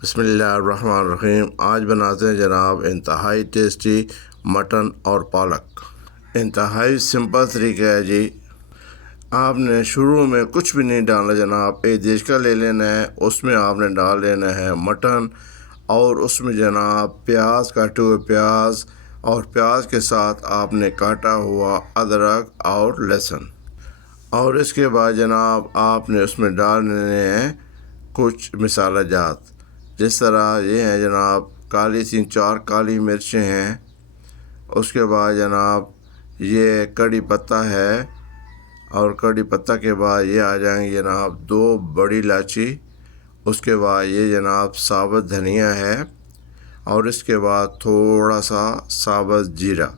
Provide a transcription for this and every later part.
बिस्मिल्लाहिर्रहमानिर्रहीम। आज बनाते हैं जनाब इंतहाई टेस्टी मटन और पालक। इंतहाई सिंपल तरीका है जी। आपने शुरू में कुछ भी नहीं डालना जनाब, एक देशका ले लेना है, उसमें आपने डाल लेना है मटन और उसमें जनाब प्याज, काटे हुए प्याज और प्याज के साथ आपने काटा हुआ अदरक और लहसुन। और इसके बाद जनाब आपने उसमें डाल लेने हैं कुछ मसाला जात, जिस तरह ये हैं जनाब काली 3-4 काली मिर्चें हैं। उसके बाद जनाब ये कड़ी पत्ता है और कड़ी पत्ता के बाद ये आ जाएंगे जनाब 2 बड़ी इलायची। उसके बाद ये जनाब साबुत धनिया है और इसके बाद थोड़ा सा साबुत जीरा।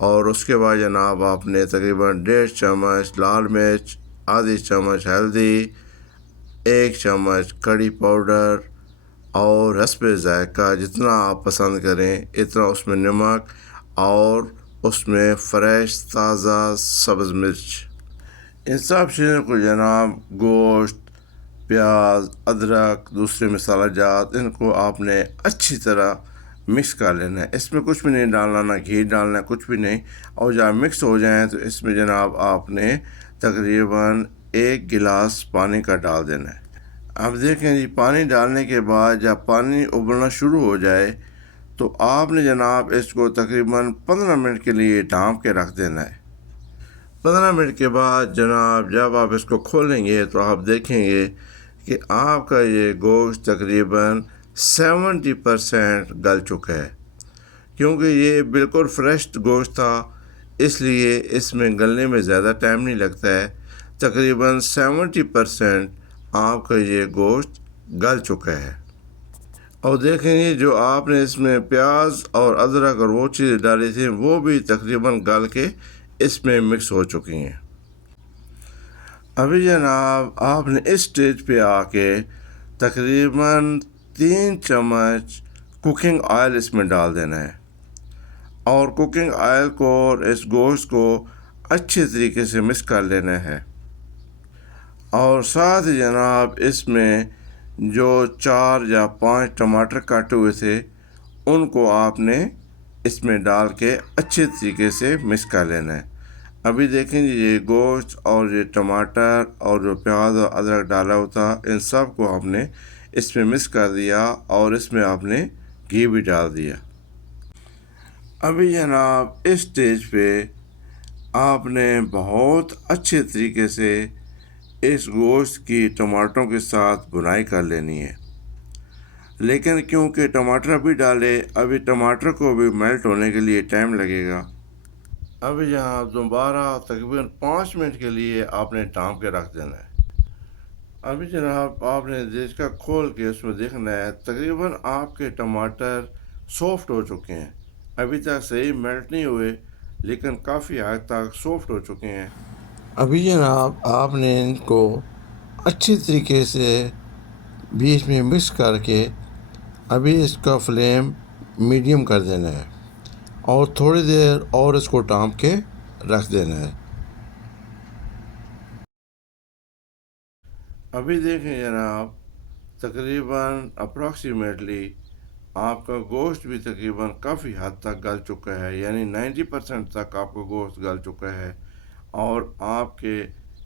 और उसके बाद जनाब आपने तकरीबन 1.5 चम्मच लाल मिर्च, आधी चम्मच हल्दी, 1 चम्मच कड़ी पाउडर और हस्बे ज़ायक़ा जितना आप पसंद करें इतना उसमें नमक और उसमें फ़्रेश ताज़ा सब्ज़ मिर्च। इन सब चीज़ों को जनाब गोश्त, प्याज, अदरक, दूसरे मसाला जात, इनको आपने अच्छी तरह मिक्स कर लेना है। इसमें कुछ भी नहीं डालना, ना घी डालना, कुछ भी नहीं। और जब मिक्स हो जाएँ तो इसमें जनाब आपने तकरीबन 1 गिलास पानी का डाल देना है। अब देखें जी, पानी डालने के बाद जब पानी उबलना शुरू हो जाए तो आपने जनाब इसको तकरीबन 15 मिनट के लिए ढाँप के रख देना है। 15 मिनट के बाद जनाब जब आप इसको खोलेंगे तो आप देखेंगे कि आपका ये गोश्त तकरीबन 70% गल चुका है। क्योंकि ये बिल्कुल फ्रेश गोश्त था, इसलिए इसमें गलने में ज़्यादा टाइम नहीं लगता है। तकरीबन 70% आपका ये गोश्त गल चुका है। और देखेंगे जो आपने इसमें प्याज और अदरक और वो चीज़ें डाली थी वो भी तकरीबन गल के इसमें मिक्स हो चुकी हैं। अभी जनाब आपने इस स्टेज पे आके तकरीबन 3 चम्मच कुकिंग ऑयल इसमें डाल देना है और कुकिंग ऑयल को और इस गोश्त को अच्छे तरीके से मिक्स कर लेना है। और साथ ही जनाब इसमें जो 4 या 5 टमाटर काटे हुए थे उनको आपने इसमें डाल के अच्छे तरीके से मिक्स कर लेना है। अभी देखें ये गोश्त और ये टमाटर और जो प्याज और अदरक डाला होता इन सब को आपने इसमें मिक्स कर दिया और इसमें आपने घी भी डाल दिया। अभी जनाब इस स्टेज पे आपने बहुत अच्छे तरीके से इस गोश्त की टमाटरों के साथ भुनाई कर लेनी है। लेकिन क्योंकि टमाटर अभी डाले, अभी टमाटर को भी मेल्ट होने के लिए टाइम लगेगा। अभी यहाँ दोबारा तकरीबन 5 मिनट के लिए आपने ढाँप के रख देना है। अभी जनाब आपने इसका खोल के उसमें देखना है तकरीबन आपके टमाटर सॉफ्ट हो चुके हैं। अभी तक सही मेल्ट नहीं हुए लेकिन काफ़ी हद तक सॉफ्ट हो चुके हैं। अभी जनाब आपने इनको अच्छी तरीके से बीच में मिक्स करके अभी इसका फ्लेम मीडियम कर देना है और थोड़ी देर और इसको ढाँप के रख देना है। अभी देखें जनाब तकरीबन अप्रॉक्सीमेटली आपका गोश्त भी तकरीबन काफ़ी हद तक गल चुका है, यानी 90% तक आपका गोश्त गल चुका है और आपके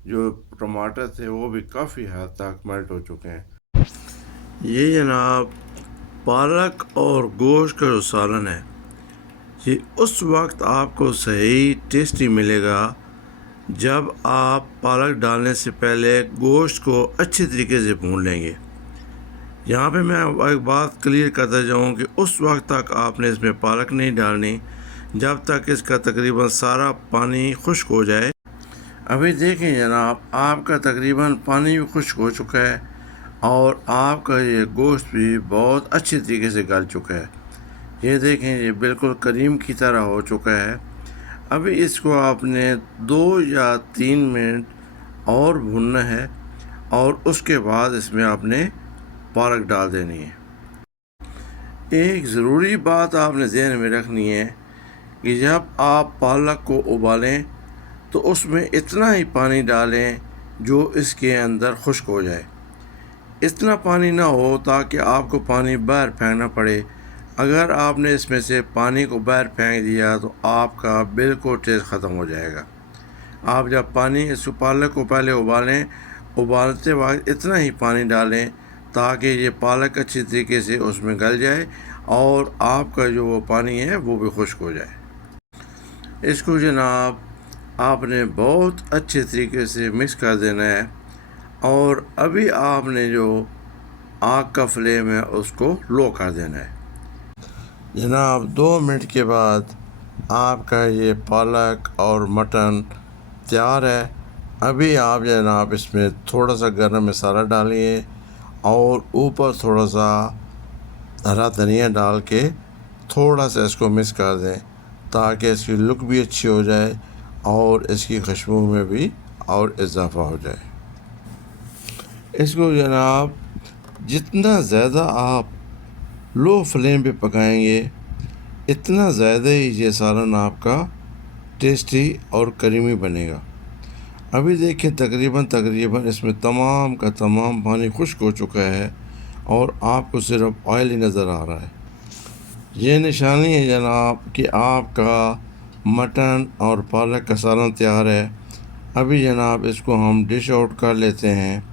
जो टमाटर थे वो भी काफ़ी हद तक मेल्ट हो चुके हैं। ये जनाब पालक और गोश्त का जो सालन है ये उस वक्त आपको सही टेस्टी मिलेगा जब आप पालक डालने से पहले गोश्त को अच्छे तरीके से भून लेंगे। यहाँ पे मैं एक बात क्लियर करता जाऊँ कि उस वक्त तक आपने इसमें पालक नहीं डालनी जब तक इसका तकरीबन सारा पानी खुश्क हो जाए। अभी देखें जनाब आपका तकरीबन पानी भी खुश्क हो चुका है और आपका ये गोश्त भी बहुत अच्छे तरीके से गल चुका है। ये देखें ये बिल्कुल करीम की तरह हो चुका है। अभी इसको आपने 2 या 3 मिनट और भूनना है और उसके बाद इसमें आपने पालक डाल देनी है। एक ज़रूरी बात आपने ज़हन में रखनी है कि जब आप पालक को उबालें तो उसमें इतना ही पानी डालें जो इसके अंदर खुश्क हो जाए। इतना पानी ना हो ताकि आपको पानी बाहर फेंकना पड़े। अगर आपने इसमें से पानी को बाहर फेंक दिया तो आपका बिल्कुल टेस्ट ख़त्म हो जाएगा। आप जब पानी इस पालक को पहले उबालें, उबालते वक्त इतना ही पानी डालें ताकि ये पालक अच्छी तरीके से उसमें गल जाए और आपका जो वो पानी है वो भी खुश्क हो जाए। इसको जनाब आपने बहुत अच्छे तरीके से मिक्स कर देना है और अभी आपने जो आग का फ्लेम है उसको लो कर देना है। जनाब 2 मिनट के बाद आपका ये पालक और मटन तैयार है। अभी आप जनाब इसमें थोड़ा सा गरम मसाला डालिए और ऊपर थोड़ा सा हरा धनिया डाल के थोड़ा सा इसको मिक्स कर दें ताकि इसकी लुक भी अच्छी हो जाए और इसकी खुशबू में भी और इजाफ़ा हो जाए। इसको जनाब जितना ज़्यादा आप लो फ्लेम पे पकाएंगे इतना ज़्यादा ही ये सालन आपका टेस्टी और करीमी बनेगा। अभी देखिए तकरीबन इसमें तमाम का तमाम पानी खुश्क हो चुका है और आपको सिर्फ ऑयल ही नज़र आ रहा है। ये निशानी है जनाब कि आपका मटन और पालक का सालन तैयार है। अभी जनाब इसको हम डिश आउट कर लेते हैं।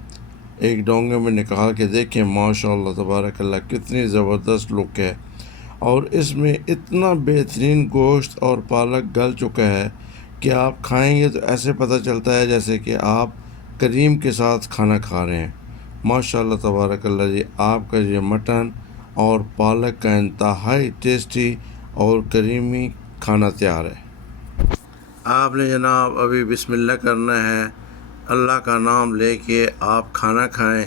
एक डोंगे में निकाल के देखें, माशाअल्लाह तबारकल्लाह कितनी ज़बरदस्त लुक है और इसमें इतना बेहतरीन गोश्त और पालक गल चुका है कि आप खाएंगे तो ऐसे पता चलता है जैसे कि आप करीम के साथ खाना खा रहे हैं। माशाअल्लाह तबारकल्लाह जी, आपका ये मटन और पालक का इंतहाई टेस्टी और करीमी खाना तैयार है। आपने जनाब अभी बिस्मिल्लाह करना है, अल्लाह का नाम लेके आप खाना खाएं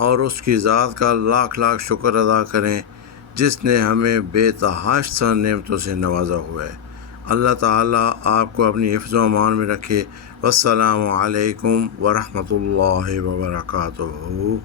और उसकी ज़ात का लाख लाख शुक्र अदा करें जिसने हमें बेतहाशा नेमतों से नवाजा हुआ है। अल्लाह ताला आपको अपनी हिफ्ज़ व अमान में रखे। वस्सलामु अलैकुम व रहमतुल्लाहि व बरकातुहू।